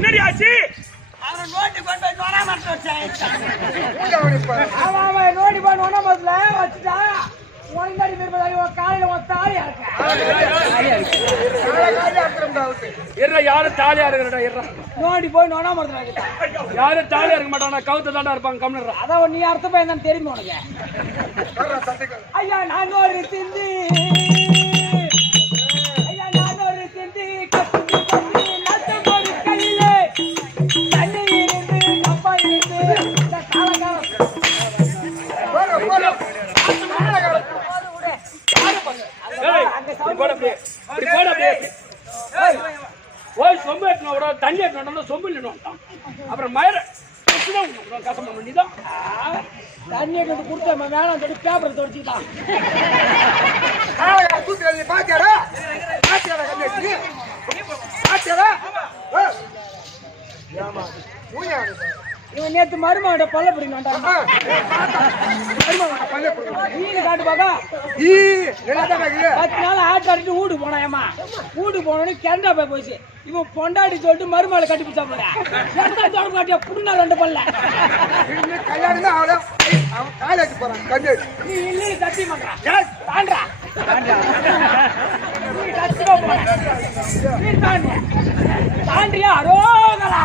என்னடி ஆச்சு? அவரை நோட்டி கொண்டு போய் நோனா மரத்தை வச்சாங்க. நோட்டி போய் நோனா மரத்துல வச்சுட்டா ஒன்றாடி பேர் காலையில தாலியா இருற யாரும் தாலியா இருக்கிறடா இருற நோண்டி போய் நோனா மரத்துல யாரும் தாலியா இருக்க மாட்டாங்க கவுத்து தாண்டா இருப்பாங்க கம்மிடுறா அதான் நீ அர்த்த பையன் தான் தெரியுமா உனக்கு ஐயா நான் ஒரு சிந்தி ஐயா நான் ஒரு சிந்தி கத்தி நட்டம் ஒரு கையிலே தண்ணி இருந்து கப்பா இருந்து இந்த காலகாலம் சொம்பு எட்டனோட தண்ணி எட்டனோட சொம்பு இல்லைன்னு அப்புறம் மயிர கஷ்டம் பண்ணிதான் தண்ணி எடுத்து கொடுத்த வேணாம் சொல்லி பேப்பரை தொடச்சிட்டான் இவன் நேத்து மருமகிட்ட பல்ல பிடிக்க மீன் காட்டு பாக்கா 10 நாள் ஆட்டாடிட்டு வீடு போனாயம்மா வீடு போனோன்னு கெண்டா போய் போச்சு இவன் பொண்டாடி சொல்லிட்டு மருமகளை கட்டி பிடிச்சா போல எந்த தொடர்பு காட்டியா புண்ணா 2 பல்ல நீ இல்லையே கட்டி மாட்டான் தாண்டா நீ கட்டிக்கோ நீ தாண்டியா தாண்டியா அரோகலா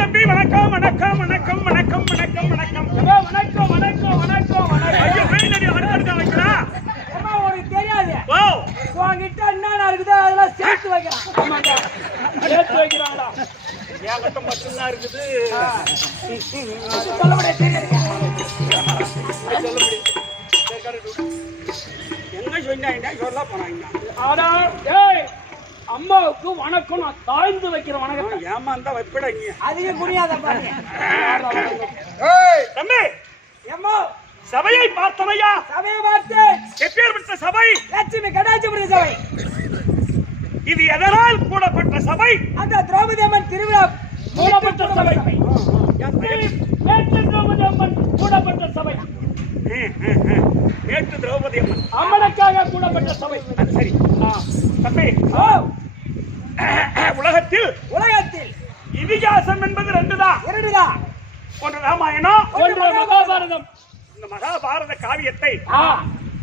தம்பி வணக்கம் வணக்கம் வணக்கம் வணக்கம் வணக்கம் வணக்கம் வணக்கம் வணக்கம் வணக்கம் உனக்கு தெரியாது உன்கிட்ட என்னென்ன இருக்குதோ அதெல்லாம் சேர்த்து வைக்கிறான் சேர்த்து வைக்கிறாங்களா என்கிட்ட மட்டும்தான் இருக்குது சொல்ல முடியாது என்ன சொன்னாங்க சொல்ல போனாங்க அம்மாவுக்கு வணக்கம் நான் தாழ்ந்து வைக்கிற வணக்கம் ஏமாந்தா வைப்பிடங்க அதிகம் புரியாத பாருங்க தம்பி ஏம்மா சபையை பார்த்தவையா சபையை பார்த்து எப்பேற்பட்ட சபை லட்சுமி கடாட்சிபுரி சபை இது எதனால் கூடப்பட்ட சபை அந்த திரௌபதி அம்மன் திருவிழா கூடப்பட்ட சபை திரௌபதி அம்மன் கூடப்பட்ட சபை நேற்று திரௌபதி அம்மன் அம்மனுக்காக கூடப்பட்ட சபை அது சரி தம்பி உலகத்தில் இதிகாசம் என்பது 2 தான் ஒன்று ராமாயணம் ஒன்று மகாபாரதம் இந்த மகாபாரத காவியத்தை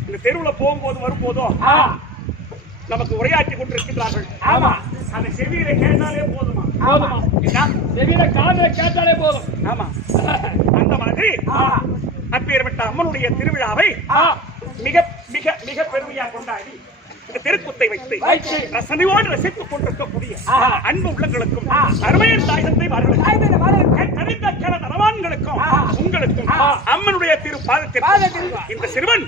இந்த தெருவுல போகும்போது வரும்போதும் நமக்கு உரையாற்றி கொண்டிருக்கிறார்கள் ஆமா அந்த செவியில கேட்டாலே போதுமா செவியில காதுல கேட்டாலே போதும் ஆமா அந்த மாதிரி அப்பேற்பட்ட அம்மனுடைய திருவிழாவை மிக மிக மிக பெருமையாக கொண்டாடி இந்த தெருக்கூத்தை வைத்து ரசனையோடு ரசித்துக் கொண்டிருக்கக்கூடிய அன்பு உள்ளங்களுக்கும் அருமையின் தாயத்தை தெரிந்த கல தரவான்களுக்கும் உங்களுக்கும் அம்மனுடைய திரு பாதத்தில் இந்த சிறுவன்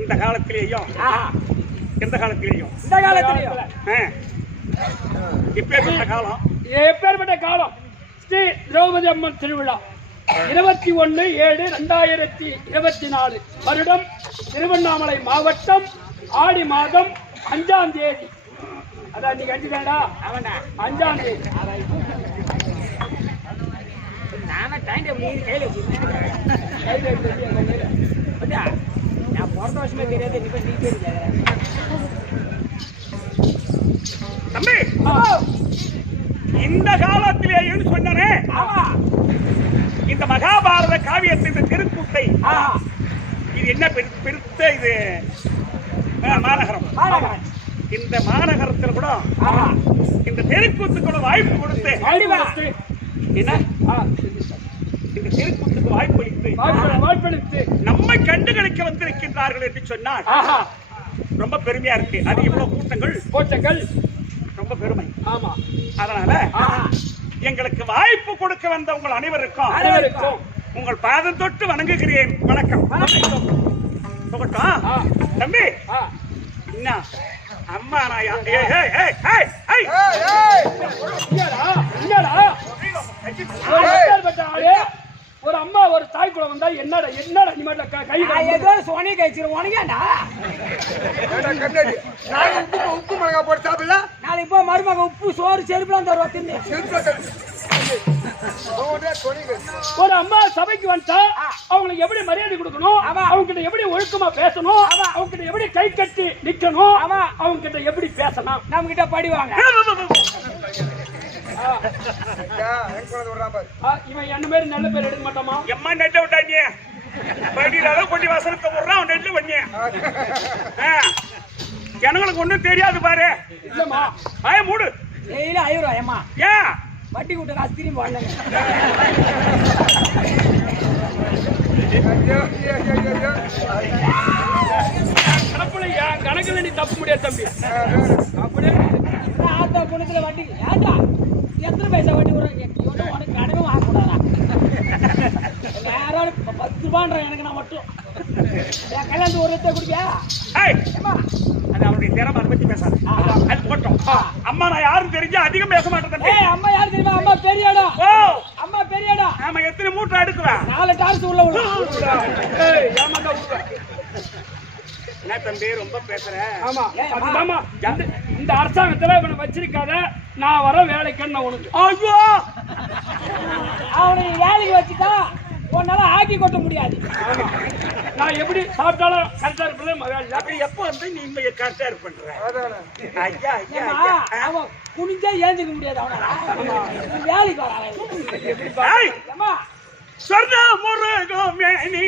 இந்த காலத்திலேயும் எந்த காலத்திலேயும் எப்பேற்பட்ட காலம் ஸ்ரீ திரௌபதி அம்மன் திருவிழா 21/7/2024 வருடம் திருவண்ணாமலை மாவட்டம் ஆடி மாதம் 5ஆம் தேதி அதான் நீங்க அடிச்சுடா அவனா 5ஆம் தேதி நானே டைம் டேபிள் கையில நான் போன வருஷமே தெரியாது நீ தெரியாது தம்பி இந்த காலத்திலேயும் சொன்னனே இந்த மகாபாரத காவியத்தை இந்த திருக்கூத்தை இது என்ன பெருத்த இது மாநகரம் இந்த மாநகரத்தில் கூட இந்த தெருக்கூத்துக்கு கூட வாய்ப்பு கொடுத்து என்ன இந்த தெருக்கூத்துக்கு வாய்ப்பளித்து நம்மை கண்டுகளிக்க வந்திருக்கின்றார்கள் என்று சொன்னால் ரொம்ப பெருமையா இருக்கு அது இவ்வளவு கூட்டங்கள் ரொம்ப பெருமை ஆமா அதனால எங்களுக்கு வாய்ப்பு கொடுக்க வந்த உங்கள் அனைவருக்கும் உங்கள் பாதம் தொட்டு வணங்குகிறேன் வணக்கம் தம்பி என்ன அம்மா நாயா ஒரு அம்மா ஒரு தாய் கூட வந்தா என்னடா நீ மட்டும் கை ஏதோ சோனி கைச்சிரு உனக்கேண்டா உப்பு மிளகா போட்டு சாப்பிடல நாளைக்கு இப்போ மருமக உப்பு சோறு செருப்புலாம் தருவா தின்னு. ஒரு அம்மா சபைக்கு வந்துட்டா அவங்களுக்கு எப்படி மரியாதை கொடுக்கணும், அவங்க கிட்ட எப்படி ஒழுக்கமா பேசணும், அவங்க கிட்ட எப்படி கை கட்டி நிக்கணும், அவங்க கிட்ட எப்படி பேசணும், நம்ம கிட்ட படிவாங்க. இவன் என்ன மாதிரி நல்ல பேர் எடுக்க மாட்டாமா? எம்மா நெட்ட விட்டாங்க படியில கொண்டி வசனத்தை விடுறான் நெல்லு பண்ணி ஜனங்களுக்கு ஒண்ணும் தெரியாது பாரு. இல்லம்மா ஆய மூடு டெய்லி 5 ரூபாய் ஏமா ஏன் வட்டி கூட்ட காசு திரும்பி வரலங்க. கணக்குல நீ தப்பு முடியாது தம்பி. அப்படியே ஆத்தா பொண்ணுல வட்டி ஏண்டா எத்தனை பைசா வட்டி விடுறாங்க? உனக்கு கடமை வாங்கக்கூடாதா? யாராவது 10 ரூபான்ற எனக்கு நான் மட்டும் என் கல்யாணத்து ஒரு ரூபாய் குடிப்பியா? அது அவருடைய திறமை அதை பத்தி பேசாது. அது போட்டோம். அம்மா நான் யாரும் தெரிஞ்சா அதிகம் பேச மாட்டேன். அம்மா யாரு தெரியுமா? அம்மா பெரியாடா. அம்மா பெரியாடா. ஆமா எத்தனை மூட்டை அடுக்குவேன்? 4 டார்ஸ் உள்ள உள்ள. ஏமாண்டா உள்ள. என்ன தம்பி ரொம்ப பேசுறேன்? ஆமா ஆமா இந்த அரசாங்கத்துல இவனை வச்சிருக்காத, நான் வர வேலைக்குன்னு உனக்கு. ஐயோ அவனை வேலைக்கு வச்சுட்டா உன்னால ஆக்கி கொட்ட முடியாது. நான் எப்படி சாப்பிட்டாலும் கரெக்டா இருப்பேன். எப்ப வந்து நீ கரெக்டா இருப்பேன்? ஐயா ஐயா அவன் குனிஞ்சா ஏஞ்சிக்க முடியாது. அவனால வேலைக்கு வர சொர்ண முருகமேனி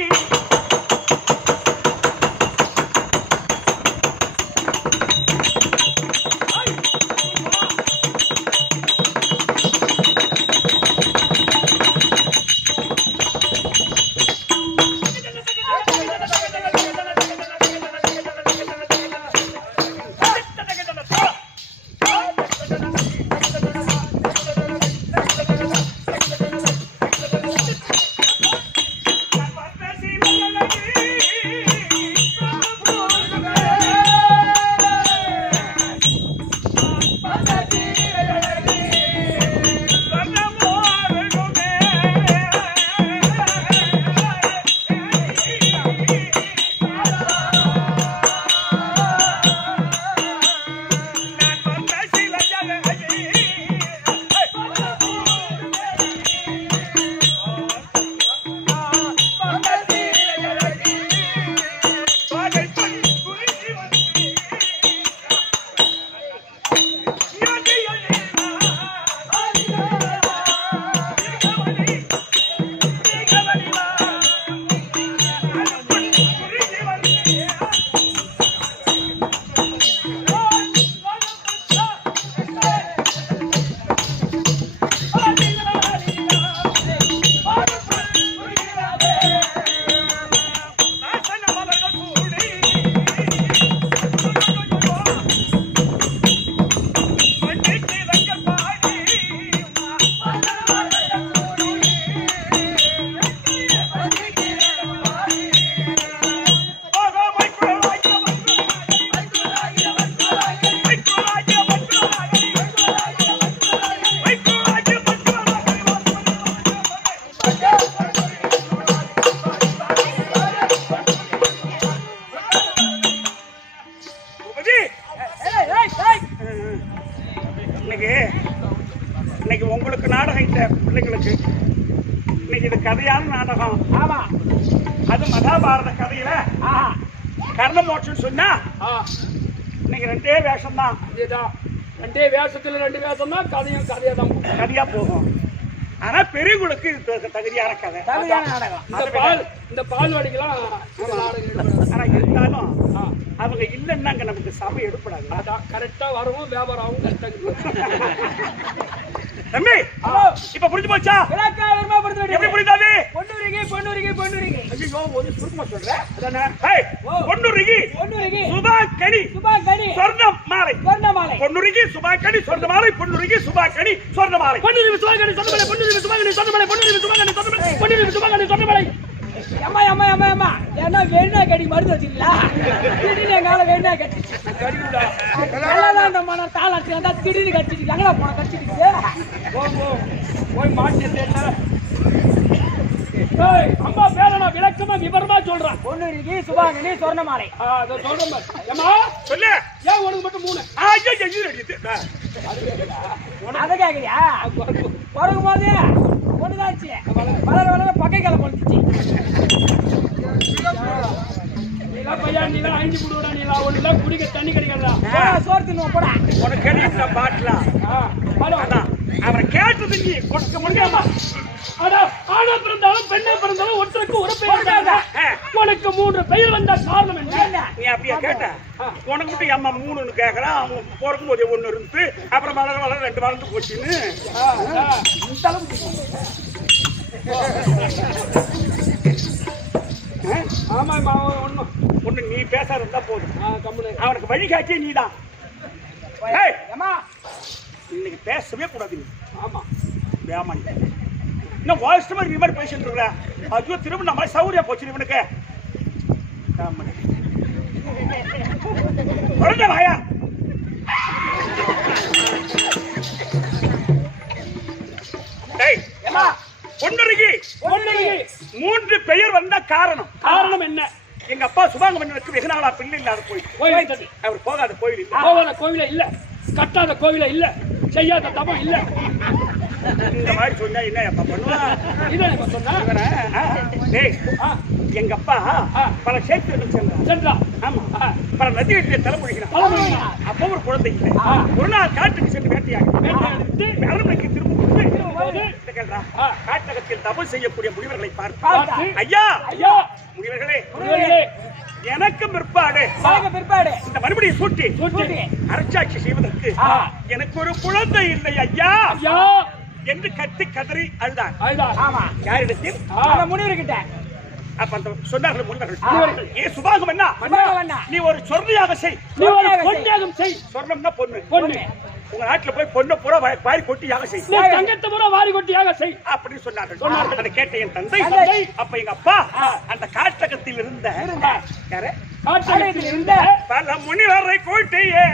இன்னைக்கு உங்களுக்கு நாடகம் இல்ல, பிள்ளைங்களுக்கு இன்னைக்கு இது கதையான நாடகம். ஆமா, அது மகாபாரத கதையில கர்ணமோட்சம் சொன்னா இன்னைக்கு 2 வேஷம் தான். இதுதான் 2 வேஷத்துல 2 வேஷம் தான். கதையும் கதையா தான் கதையா போகும். ஆனா பெரியவங்களுக்கு இது தகுதியான கதை, தகுதியான நாடகம். இந்த பால்வாடிக்கெல்லாம் ஆனா இருந்தாலும் அவங்க இல்லைன்னா அங்க நமக்கு சபை எடுப்படாது. அதான் கரெக்டா வரவும் வியாபாரம் ஆகும். கரெக்டா தம்பி இப்ப புரிஞ்சு போச்சா? எப்படி புரிந்தாது? ஐயோ ஒரு சுருக்கமா சொல்றேன். பொன்னுருகி சுபாக்கணி சொர்ண மாலை, பொன்னுருகி சுபாக்கணி சொர்ண மாலை, பொன்னுருகி சுபாக்கணி சொர்ண மாலை, பொன்னுருகி சுபாக்கணி சொர்ண மாலை, பொன்னுருகி சுபாக்கணி சொர்ண மாலை, பொன்னுருகி சுபாக்கணி சொர்ண மாலை, பொன்னுருகி சுபாக்கணி சொர்ண மாலை. அம்மா அம்மா அம்மா அம்மா ஏன்னா வேணா கடி மருந்து வச்சுங்களா? திடீர்னு எங்கால வேணா கட்டிச்சு கடிவிடா. நல்லதான் இந்த மன தாளாச்சு வந்தா திடீர்னு கட்டிச்சு எங்கடா போன கட்டிச்சு போய் மாட்டேன். அம்மா பேர நான் விளக்கமா விவரமா சொல்றேன். பொன்னுருகி சுபாங்கனி சொர்ணமாலை சொல்றேன். சொல்லு ஏன் உனக்கு மட்டும் 3? அதை கேக்குறியா? பிறக்கும் போது ஒண்ணுதாச்சு, வளர வளர பக்கை கால பொழுதுச்சு. தண்ணி கிடைக்காதா? சோறு தின்னுவோம் போடா. உனக்கு கேட்டு பாட்டலாம் அவரை கேட்டது நீ கொடுக்க முடியாமா? ஆனா பிறந்தாலும் பெண்ணை பிறந்தாலும் ஒருத்தருக்கு ஒரு பெயர். உனக்கு 3 பெயர் வந்த காரணம் என்ன? நீ அப்படியா கேட்ட? உனக்கு மட்டும் அம்மா 3ன்னு கேட்கறான். அவங்க பிறக்கும் போதே 1 இருந்து அப்புறம் வளர வளர 2 வளர்ந்து போச்சுன்னு. ஆமா ஒண்ணு நீ பேசாத இருந்தா போதும். அவனுக்கு வழிகாட்டியே நீதான். இன்னைக்கு பேசவே கூடாது. ஆமா வேமா இன்னும் வாய்ஸ் மாதிரி நீ மாதிரி பேசிட்டு இருக்கிற. ஐயோ திரும்ப நம்ம சௌரியா போச்சு இவனுக்கு. வாயா பொன்னருகி 3 பெயர் வந்த காரணம் என்ன? எங்க அப்பா சுபாங்கமன்னனுக்கு வெகு நாளா பிள்ளை இல்லாத கோயில். அவர் போகாத கோயில் இல்ல, போகாத கோயில இல்ல, கட்டாத கோயில இல்ல, செய்யாத தபம் இல்ல. இந்த மாதிரி சொன்னா என்ன அப்பா பண்ணுவான்? இதான் சொன்ன. எங்க அப்பா பல கஷேத்திரங்கள் சென்றார். ஆமா, பல நதிகளிலே தலைமொழிகிறார். அப்போ ஒரு குழந்தை இல்லை. ஒரு நாள் காட்டுக்கு சென்று வேட்டையாடி அரண்மனைக்கு திரும்ப காட்டகத்தில் தபம் செய்யக்கூடிய முனிவர்களை பார்த்து, ஐயா ஐயா முனிவர்களே, எனக்கும் பிற்பாடு இந்த மறுபடியை சூட்டி அரசாட்சி செய்வதற்கு எனக்கு ஒரு குழந்தை இல்லை ஐயா என்று கத்தி கதறி அழுதான். யாரிடத்தில்? முனிவர்கிட்ட. அப்ப அந்த சொன்னார்கள் முனிவர்கள், ஏ சுபாகம் என்ன, நீ ஒரு சொர்ணியாக செய். சொர்ணம்னா பொண்ணு. உங்க நாட்டுல போய் பொண்ணை பூரா வாரி கொட்டி யாக செய், தங்கத்தை பூரா வாரி கொட்டி யாக செய் அப்படின்னு சொன்னார்கள். அதை கேட்ட என் தந்தை, அப்ப எங்க அப்பா அந்த காட்டகத்தில் இருந்த யாரு? காட்டகத்தில் இருந்த பல முனிவரை கூட்டியே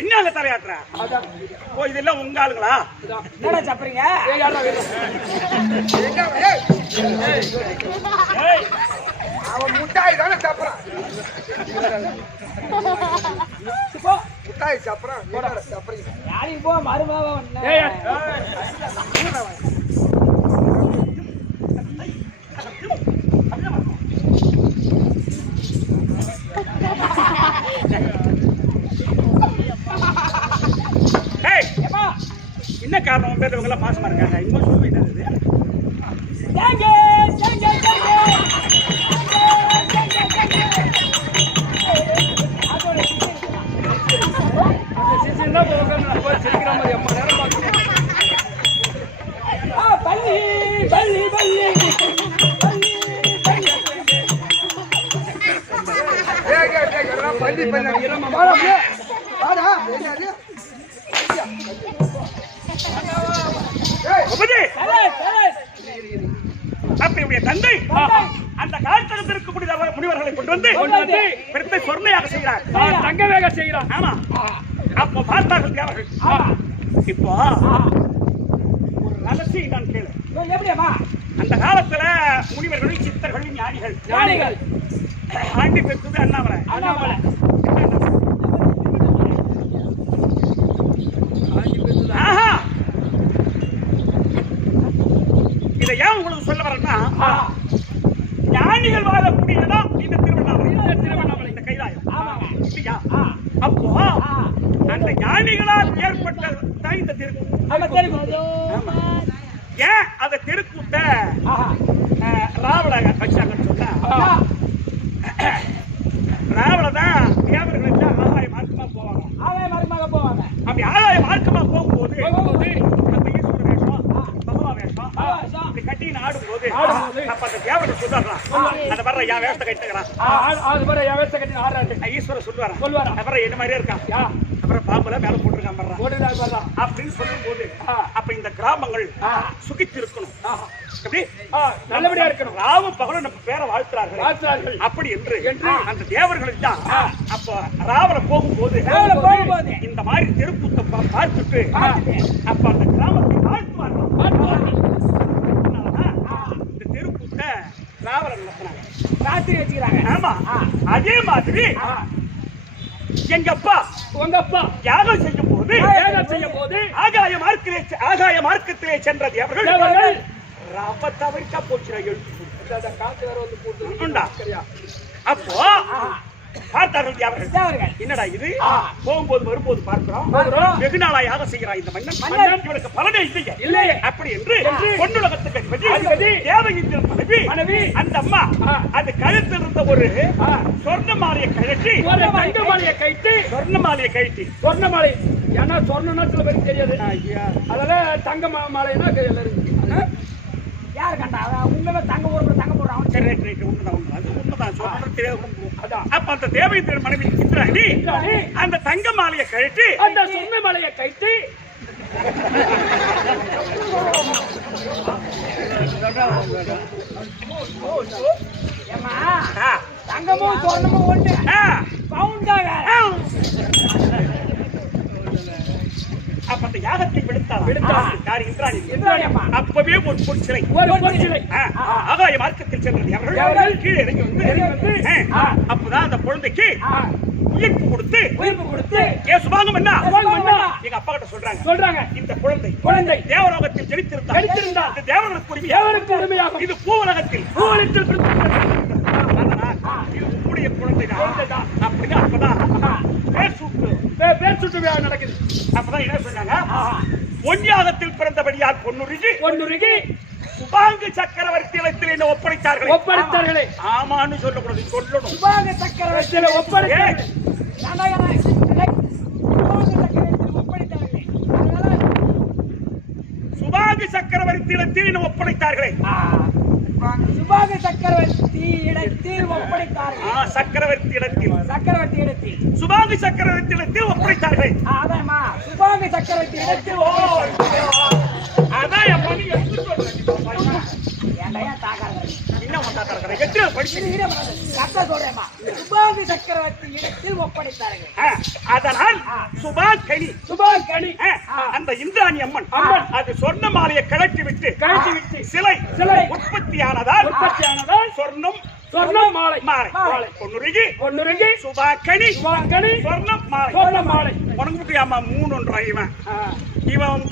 என்னங்க தலையாட்டுற? ஓ, இதெல்லாம் உங்க ஆளுங்களா? என்ன சாப்பிடுறீங்க? அவன் முட்டாய் தானே சாப்பிடறான். முட்டாய் சாப்பிடறான். சாப்பிடுறீங்க யாரையும் போ மருமாவா என்ன காரணம்? பேர் எல்லாம் மாசமா இருக்காங்க. இன்னும் சொல்ல வேண்டியது தந்தை அந்த காலத்தில் இருக்கக்கூடிய முனிவர்களை கொண்டு வந்து பெருத்த சொர்ணையாக செய்கிறார், தங்கவேக செய்கிறார். ஆமா, அப்போ பார்த்தார்கள் தேவர்கள். இப்போ ஒரு ரகசியம் நான் கேளு. எப்படியாமா? அந்த காலத்துல முனிவர்களும் சித்தர்களும் ஞானிகள் ஞானிகள் ஆண்டி பெற்றது அண்ணாமலை. இதை ஏன் உங்களுக்கு சொல்ல வரேன்னா ஞானிகள் வாழக்கூடிய இடம் இந்த திருவண்ணாமலை இந்த கைலாயம் இல்லையா? அப்போ அந்த ஞானிகளால் ஏற்பட்டதான் இந்த திருக்கூத்து. ஏன் அந்த திருக்கூத்தை ராவண வச்சாங்கன்னு சொன்னா ராவண தான் தேவர்களுக்கு ஆதாய மார்க்கமா போவாங்க. அப்படி ஆதாய மார்க்கமா போகும்போது அந்த ஈஸ்வர வேஷம் பகவா வேஷம் அப்படி கட்டின்னு ஆடும்போது அப்ப அந்த தேவனை சொல்றான் அந்த வர்ற என் வேஷத்தை கட்டுக்கிறான் ஈஸ்வரர் சொல்லுவாரா அப்புறம் என்ன மாதிரியே இருக்கான் அப்புறம் பாம்புல மேல போட்டிருக்கான் அப்படின்னு சொல்லும் போது அப்ப இந்த கிராமங்கள் சுகித்து இருக்கணும், எப்படி நல்லபடியா இருக்கணும், ராவும் பகலும் நம்ம பேரை வாழ்த்துறார்கள் அப்படி என்று அந்த தேவர்கள் தான் அப்ப ராவண போகும்போது இந்த மாதிரி தெருக்கூத்தை பார்த்துட்டு அப்ப அந்த கிராமத்தை வாழ்த்துவார்கள். இந்த தெருக்கூத்தை ராவணன் நடத்துறாங்க, ராத்திரி வச்சுக்கிறாங்க. ஆமா, அதே மாதிரி எங்க அப்பா உங்க அப்பா யாகம் செய்யும் போது ஆகாய மார்க்கத்திலே சென்ற தேவர்கள் தவிர்க்கா போச்சு அப்போ பார்த்தார்கள் தேவர்கள் என்னடா இது போகும்போது வரும்போது பார்க்கிறோம் வெகு நாளா யாகம் செய்கிறான் இந்த மன்னன் இவனுக்கு பலனே இல்லையே அப்படி என்று பொன்னுலகத்துக்கு தேவகிந்திரன் மனைவி அந்த அம்மா அது கழுத்தில் இருந்த ஒரு சொர்ண மாலையை கழட்டி தங்க மாலையை கழித்து சொர்ண மாலையை கழித்து சொர்ண மாலை ஏன்னா சொர்ணம்னா சில பேருக்கு தெரியாது, அதனால தங்க மாலைன்னா யாரு கண்டா உண்மையில தங்க போடுறான். சரி ரைட் உண்மைதான் சொர்ணம் தெரியாது. அப்ப அந்த தேவகிந்திரன் மனைவி இந்திராணி அந்த தங்க மாலையை கழித்து அந்த சொர்ண மாலையை கழித்து தங்கமும் சொர்ணமும் ஒண்ணு பவுண்டா வேற. அப்ப அந்த யாகத்தை விடுத்தார் இந்திராணி. அப்பவே ஒரு பொற்சிலை ஆகாய மார்க்கத்தில் சென்றது அவர்கள் கீழே இறங்கி வந்து அப்பதான் அந்த குழந்தைக்கு உயிர்ப்பு கொடுத்து ஏன் சுபாங்கம் என்ன எங்க அப்பா கிட்ட சொல்றாங்க இந்த குழந்தை தேவலோகத்தில் ஜெனித்திருந்தார். இந்த தேவர்களுக்கு உரிமையாகும். இது பூவுலகத்தில் இது உங்களுடைய குழந்தைதான் அப்படின்னு அப்பதான் பேர் சுட்டு நடக்குது. அப்பதான் என்ன சொன்னாங்க, பொன்யாகத்தில் பிறந்தபடியால் பொன்னுருகி சுபாங்கு சக்கரவர்த்தி என்ன ஒப்படைத்தார்களே. ஆமான்னு சொல்லக்கூடாது, சொல்லணும். சுபாங்க சக்கரவர்த்தியில ஒப்படைத்தார்களே. சுபாங்கு சக்கரவர்த்தியிடத்தில் ஒப்படைத்தார்களே. சுபாங்க சக்கரவர்த்தி இடத்தில் ஒப்படைத்தார்கள். சக்கரவர்த்தி இடத்தில் சுபாங்கு சக்கரவர்த்தி இடத்தில் ஒப்படைத்தார்கள். அதான்மா சுபாங்க சக்கரவர்த்தி இடத்தில் அதான் என் மணி எடுத்து சொல்றேன். சுபாங்க சக்கரவர்த்தி இடத்தில் ஒப்படைத்தார்கள். அதனால் சுபாங்கனி அந்த இந்திராணி அம்மன் அது சொர்ண மாலையை கழட்டி விட்டு சிலை உற்பத்தியானதால் சொர்ணம் மாலை பொன்னுருகி சுபாங்கனி சொர்ணம் மாலை உனக்கு ஆமா 3 இவன்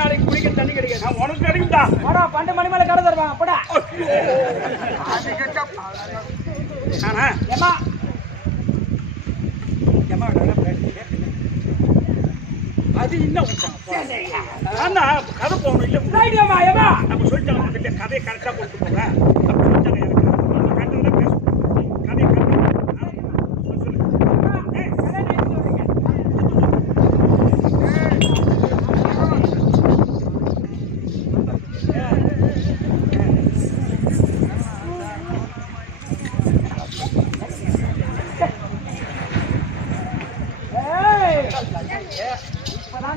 நாளைக்கு குடிக்க தண்ணி கிடைக்காது. உனக்கு கிடைக்குதா? 12 மணி மேல கடை தருவாங்க. போடா அது இன்னும் கதை போகணும் இல்ல நம்ம சொல்லிட்டாங்க கதையை கரெக்டா கொண்டு போங்க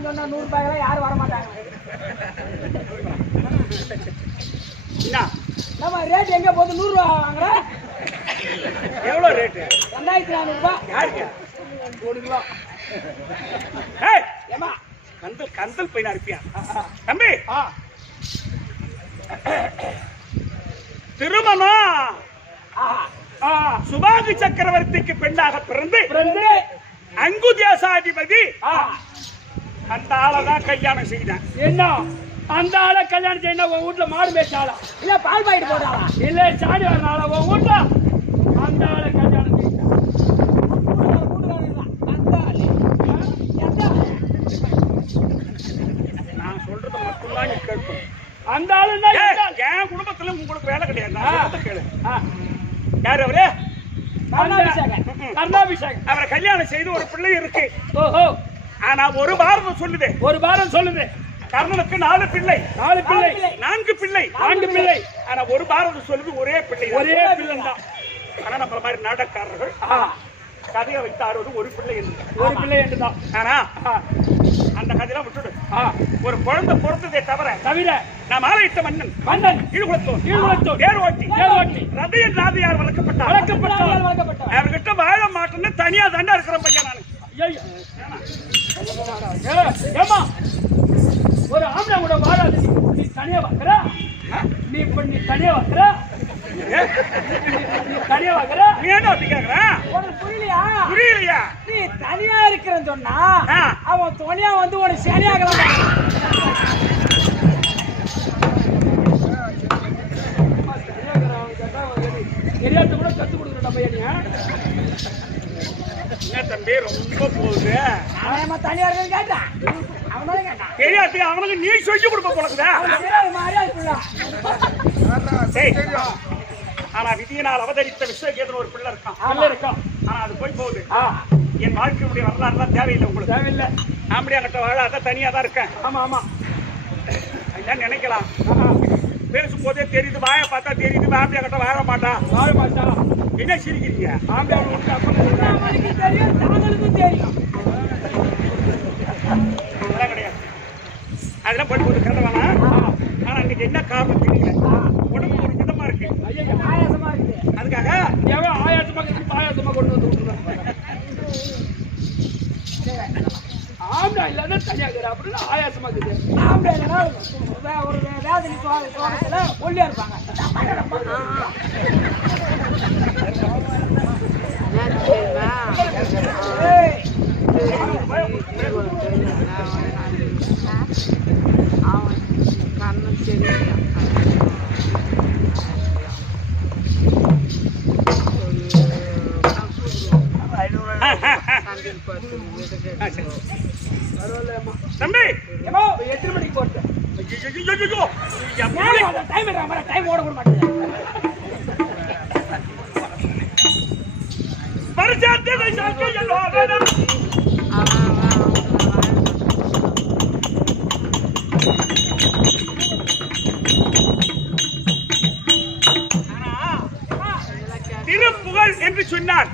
சொன்னா 100 ரூபாய்க்கு யாரும் வர மாட்டாங்க. நம்ம ரேட் எங்க போகுது? 100 ரூபாய் வாங்குற. எவ்வளவு ரேட்? 2400 ரூபாய். யாருக்கு? 1 கிலோ. ஏய் ஏமா கந்தல் பையனா இருப்பியா தம்பி? திருமணம் சுபாங்கு சக்கரவர்த்திக்கு பெண்ணாக பிறந்து அங்குதேசாதிபதி அந்த ஆளைதான் கல்யாணம் செய்தேன். என்ன அந்த ஆளை கல்யாணம் செய்யணும் உன் வீட்டுல மாடு மேய்ச்சாளா இல்ல பால் பாயிட்டு போட்டாளா இல்ல சாடி வரனால உன் வீட்டுல அந்த ஆளை கல்யாணம் செய்யணும். நான் சொல்றது மட்டும்தான் நீ கேட்கணும். அந்த ஆளு தான் என் குடும்பத்துல உங்களுக்கு வேலை கிடையாது. நான் சொல்றதை கேளு. யாரு அவரு? கர்ணாபிஷேகம். அவரை கல்யாணம் செய்து ஒரு பிள்ளை இருக்கு. ஓஹோ. ஆனா ஒரு வாரம் சொல்லுது. ஒரு வாரம் சொல்லுது. கர்ணனுக்கு 4 பிள்ளை. 4 பிள்ளை. 4 பிள்ளை. 4 பிள்ளை. ஆனா ஒரு வாரம் சொல்லுது ஒரே பிள்ளை. ஒரே பிள்ளை தான். ஆனா நம்மள மாதிரி நாடகக்காரர்கள் கதையை வைத்து ஆடுவது ஒரு பிள்ளை என்று. ஒரு பிள்ளை என்று தான். ஆனா அந்த கதையெல்லாம் விட்டுடு. ஒரு குழந்தை பிறந்ததே தவிர நான் மாலையிட்ட மன்னன் ஈடுகுலத்தோர் தேர்வோட்டி ரதையன் ராதையார் வளர்க்கப்பட்டார். அவர்கிட்ட வாழ மாட்டேன்னு தனியா தாண்டா இருக்கிற பையன் நானு. ஏமா ஒரு ஆம்பளை கூட வாழாது. நீ தனியா வாக்குற. நீ இப்ப நீ தனியா வாக்குற. நீ தனியா வாக்குற. நீ என்ன அப்படி கேக்குற? உனக்கு புரியலையா? புரியலையா? நீ தனியா இருக்கிறன்னு சொன்னா அவன் துணையா வந்து உனக்கு சரியாகலாம். தெரியாத கூட கத்து கொடுக்குற பையனியா? என்ன தம்பி ரொம்ப போகுது? அவன் தனியா இருக்கன்னு கேட்டான். அவனால கேட்டான். தெரியாது அவனுக்கு நீ சொல்லி கொடுப்ப போலக்குதா? ஆனா விதியினால் அவதரித்த விஸ்வகேதன் ஒரு பிள்ளை இருக்கான். ஆனா அது போய் போகுது. என் வாழ்க்கையுடைய வரலாறுலாம் தேவையில்லை உங்களுக்கு. தேவையில்லை. ஆம்படியா கிட்ட வாழாத தனியா தான் இருக்கேன். ஆமா ஆமா அதான் நினைக்கலாம். பேசும் போதே தெரியுது, வாயை பார்த்தா தெரியுது ஆம்படியா கிட்ட வாழ மாட்டான். வாழ மாட்டான். என்ன சிரிக்கிறீங்க? ஆம்படியா தெரியும், தாங்களுக்கும் தெரியும். அதெல்லாம் கிடையாது. அதெல்லாம் போய் போட்டு கதை வேணாம். ஆனா இன்னைக்கு என்ன காரணம் தெரியல. உடம்பு ஒரு விதமா இருக்கு. ஆயாசமா இருக்குது. அதுக்காக எவன் ஆயாசமா கொண்டு வந்து விட்டுருவாங்க. ஆம்பளை இல்லாத தனியா இருக்கிற அப்படின்னு ஆயாசமா இருக்குது. ஆம்பளை இல்லைன்னா ஒரு வேதனை சோகத்துல ஒல்லியா இருப்பாங்க. தம்பி எத்தனை மணிக்கு போட்டு டைம் ஓட கூட மாட்டேன். திருப்புகழ் என்று சொன்னார்.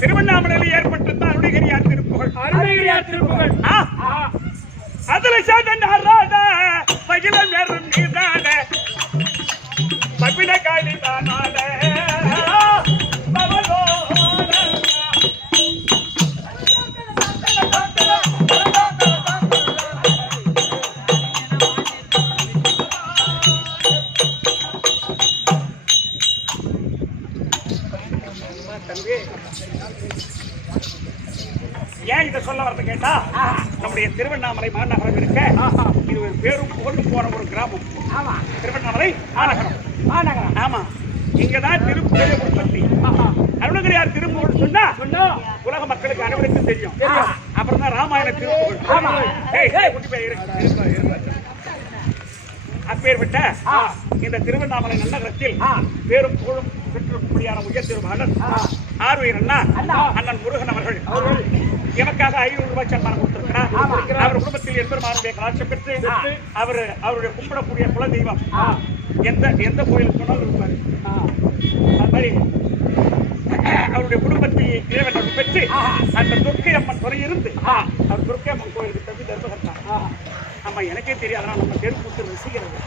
திருவண்ணாமலையில் ஏற்பட்டிருந்த அருணகிரியார் திருப்புகழ். அருணகிரியார் திருப்புகழ். அதுல சாதனாராத பகிலம் நேரம் நீதான பபில காலிதானால ஏன் இதை சொல்ல வரது கேட்டா, நம்முடைய திருவண்ணாமலை மாநகரம் இருக்க இது ஒரு பேரும் புகழ்ந்து போற ஒரு கிராமம். ஆமா, திருவண்ணாமலை மாநகரம். மாநகரம். ஆமா, இங்கதான் திருப்புகழ் உற்பத்தி. அருணகிரியார் திருப்புகழ் சொன்னா உலக மக்களுக்கு அனைவருக்கும் தெரியும். அப்புறம் தான் ராமாயண திருப்புகழ். அப்பேற்பட்ட இந்த திருவண்ணாமலை நகரத்தில் பேரும் புகழும் பெற்றபடியான உயர் திருவாளர் ஆர்வீர் அண்ணா அண்ணன் முருகன் அவர்கள் எமக்காக 500 ரூபாய் சன்மானம் கொடுத்திருக்கிறார். அவர் குடும்பத்தில் எம்பெருமானுடைய கலாட்சம் பெற்று அவருடைய கும்பிடக்கூடிய குல தெய்வம் எந்த கோயிலுக்கு சொன்னாலும் இருப்பாரு. அது மாதிரி அவருடைய குடும்பத்தில் இறைவன் பெற்று அந்த துர்க்கை அம்மன் துறையிருந்து அவர் துர்க்கை அம்மன் கோயிலுக்கு தம்பி தர்மகர்த்தான். ஆமா, எனக்கே தெரியும். அதனால நம்ம தெருக்கூத்து ரசிக்கிறது.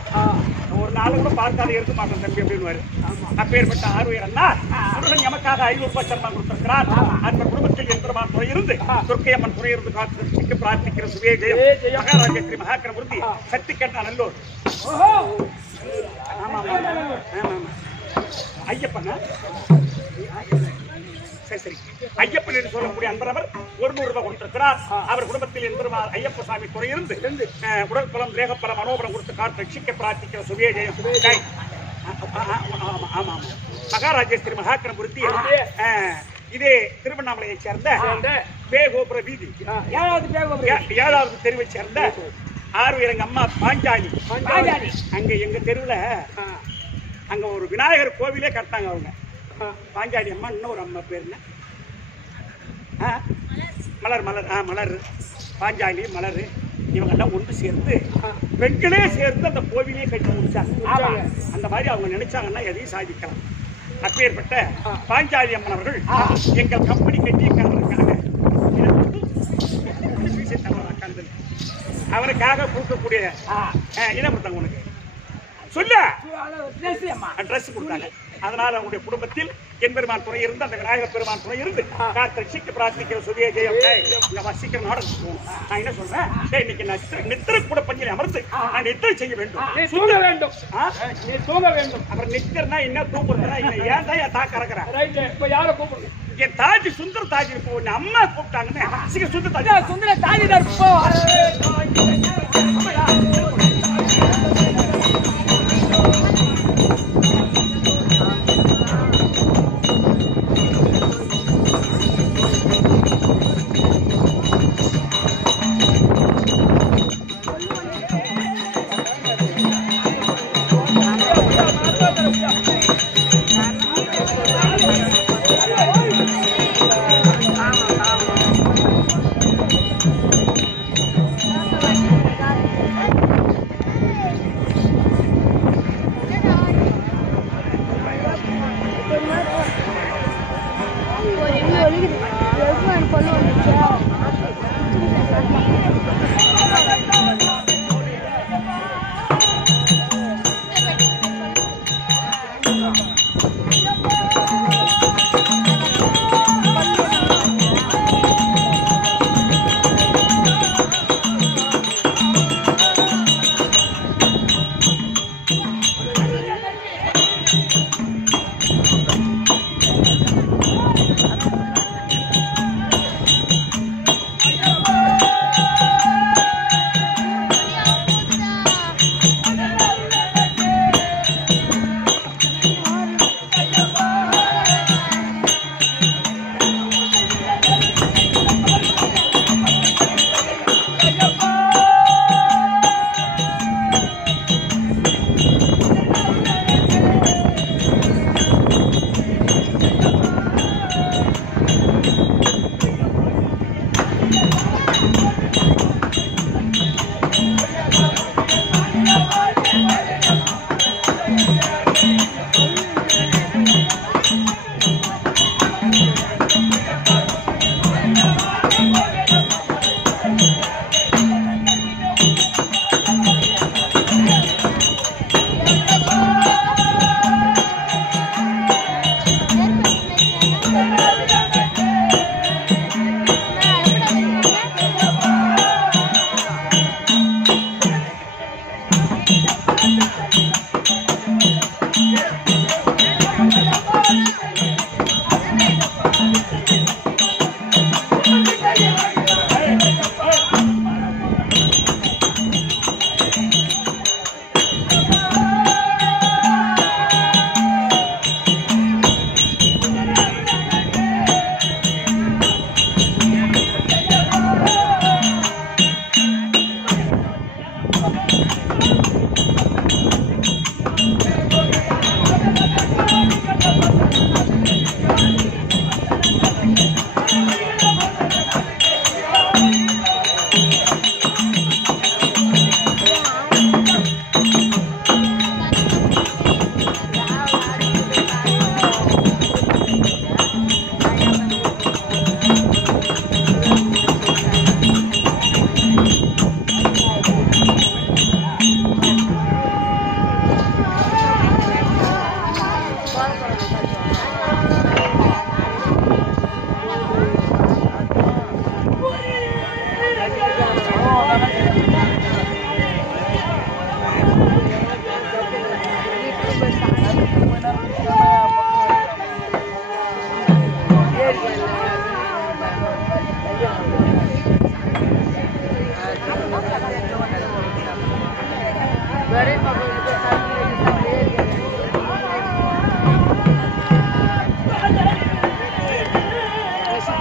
ஒரு நாள் கூட பார்க்காத இருக்க மாட்டோம் தம்பி அப்படின்னு. அப்பேற்பட்ட ஆர்வீர் அண்ணா முருகன் எமக்காக 500 ரூபாய் சன்மானம் கொடுத்திருக்கிறார். அந்த குடும்பத்தில் எம்பெருமான் துறையிருந்து துர்க்கை அம்மன் துறையிருந்து காத்து பிரார்த்திக்கிற சுவே ஜெயம் மகாராஜஸ்ரீ மகாக்கிரமூர்த்தி சக்தி கண்டா நல்லூர். ஆமா ஐயப்பண்ணா சரி சரி. ஐயப்பன் என்று சொல்லக்கூடிய அன்பரவர் 100 ரூபாய் கொடுத்திருக்கிறார். அவர் குடும்பத்தில் எம்பெருமாள் ஐயப்ப சாமி துறையிருந்து உடல் பலம் தேகப்பலம் மனோபலம் கொடுத்து காத்து ரட்சிக்க பிரார்த்திக்கிற சுபே ஜெயம். ஆமா மகாராஜேஸ்வரி மகாக்கரபுரத்தி இதே திருவண்ணாமலையை சேர்ந்த பேகோபுர வீதி 7வது தெருவை சேர்ந்த ஆர்வீரங்க அம்மா பாஞ்சாலி. அங்க எங்க தெருவுல அங்க ஒரு விநாயகர் கோவிலே கட்டாங்க அவங்க. பாஞ்சாலி அம்மா, இன்னொரு அம்மா பேர் என்ன? மலர் மலர் மலர் பாஞ்சாலி மலர் இவங்க எல்லாம் ஒன்று சேர்ந்து பெண்களே சேர்ந்து அந்த கோவிலையே கட்டி முடிச்சாங்க. அந்த மாதிரி அவங்க நினைச்சாங்கன்னா எதையும் சாதிக்கலாம். அப்பேற்பட்ட பாஞ்சாலி அம்மன் அவர்கள் எங்கள் கம்பெனி கட்டியிருக்காங்க. அவனுக்காக கொடுக்கக்கூடிய என்ன கொடுத்தாங்க உனக்கு சொல்ல ட்ரெஸ் கொடுத்தாங்க. அதனால அவங்களுடைய குடும்பத்தில் எம்பெருமான் துணை இருந்து அந்த விநாயகர் பெருமான் துணை இருந்து ரட்சிக்க பிரார்த்திக்கிற சுபிய ஜெயம். இங்க வசிக்கிற நாடகம் போகணும். நான் என்ன சொல்றேன், இன்னைக்கு நான் நித்திர கூட பஞ்சில் அமர்ந்து நான் நித்திரை செய்ய வேண்டும். தூங்க வேண்டும். நீ தூங்க வேண்டும். அப்புறம் நிக்கிறனா என்ன தூங்குறதுனா ஏன் தான் என் தாக்க இறக்குறேன். ரைட். இப்ப யாரை கூப்பிடுங்க? என் தாஜி சுந்தர தாஜி இப்போ அம்மா கூப்பிட்டாங்கன்னு சுந்தர தாஜி தான் போ.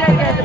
கேட்கறது